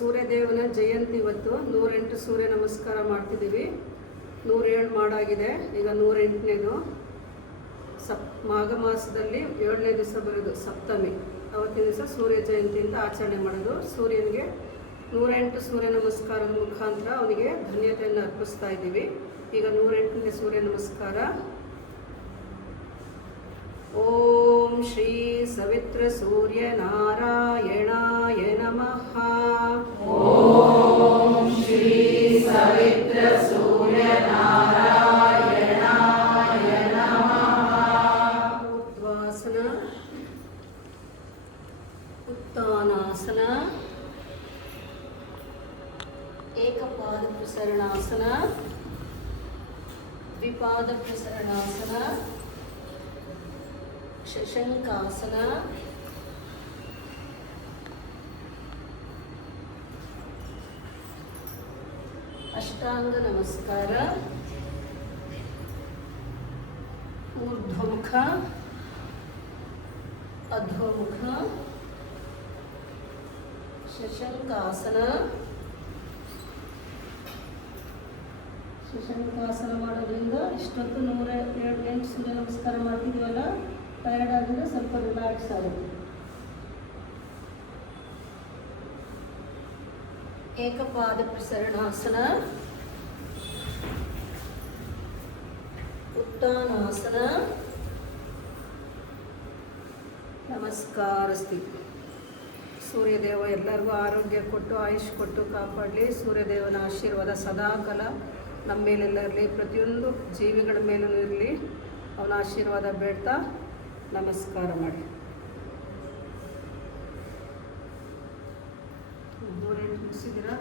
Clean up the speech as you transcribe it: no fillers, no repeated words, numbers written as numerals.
ಸೂರ್ಯದೇವನ ಜಯಂತಿ ಇವತ್ತು 108 ಸೂರ್ಯ ನಮಸ್ಕಾರ ಮಾಡ್ತಿದ್ದೀವಿ. 107 ಮಾಡಾಗಿದೆ, ಈಗ 108ನೇದು. ಮಾಘ ಮಾಸದಲ್ಲಿ 7ನೇ ದಿವಸ ಬರೋದು ಸಪ್ತಮಿ. ಅವತ್ತಿನ ದಿವಸ ಸೂರ್ಯ ಜಯಂತಿ ಅಂತ ಆಚರಣೆ ಮಾಡೋದು. ಸೂರ್ಯನಿಗೆ 108 ಸೂರ್ಯ ನಮಸ್ಕಾರದ ಮುಖಾಂತರ ಅವನಿಗೆ ಧನ್ಯತೆಯನ್ನು ಅರ್ಪಿಸ್ತಾ ಇದ್ದೀವಿ. ಈಗ 108ನೇ ಸೂರ್ಯ ನಮಸ್ಕಾರ. ಓಂ ಶ್ರೀ ಸವಿತ್ರ ಸೂರ್ಯ ನಾರಾಯಣಾಯ ನಮಃ. ಓಂ ಶ್ರೀ ಸವಿತ್ರ ಸೂರ್ಯ ನಾರಾಯಣಾಯ ನಮಃ. ಉದ್ವಾಸನ, ಉತ್ಥಾನಾಸನ, ಏಕಪಾದ ಪ್ರಸರಣಾಸನ, ದ್ವಿಪಾದ ಪ್ರಸರಣಾಸನ, ಶಶಂಕಾಸನ, ಅಷ್ಟಾಂಗ ನಮಸ್ಕಾರ, ಊರ್ಧ್ವಮುಖ, ಅಧೋಮುಖ, ಶಶಂಕಾಸನ. ಶಶಂಕಾಸನ ಮಾಡೋದ್ರಿಂದ ಇಷ್ಟೊತ್ತು 108 ಸೂರ್ಯ ನಮಸ್ಕಾರ ಮಾಡ್ತಿದ್ದೀವಲ್ಲ, ಟಯರ್ಡ್ ಆದರೆ ಸ್ವಲ್ಪ ರಿಲ್ಯಾಕ್ಸ್ ಆಗುತ್ತೆ. ಏಕಪಾದ ಪ್ರಸರಣಾಸನ, ಉತ್ಥಾನಾಸನ, ನಮಸ್ಕಾರ ಸ್ಥಿತಿ. ಸೂರ್ಯದೇವ ಎಲ್ಲರಿಗೂ ಆರೋಗ್ಯ ಕೊಟ್ಟು ಆಯುಷ್ ಕೊಟ್ಟು ಕಾಪಾಡಲಿ. ಸೂರ್ಯದೇವನ ಆಶೀರ್ವಾದ ಸದಾಕಾಲ ನಮ್ಮ ಮೇಲೆಲ್ಲ ಇರಲಿ, ಪ್ರತಿಯೊಂದು ಜೀವಿಗಳ ಮೇಲೂ ಇರಲಿ. ಅವನ ಆಶೀರ್ವಾದ ಬೇಡ್ತಾ ನಮಸ್ಕಾರ ಮಾಡಿ. 108 ಮುಗಿಸಿದ್ದೀರಾ?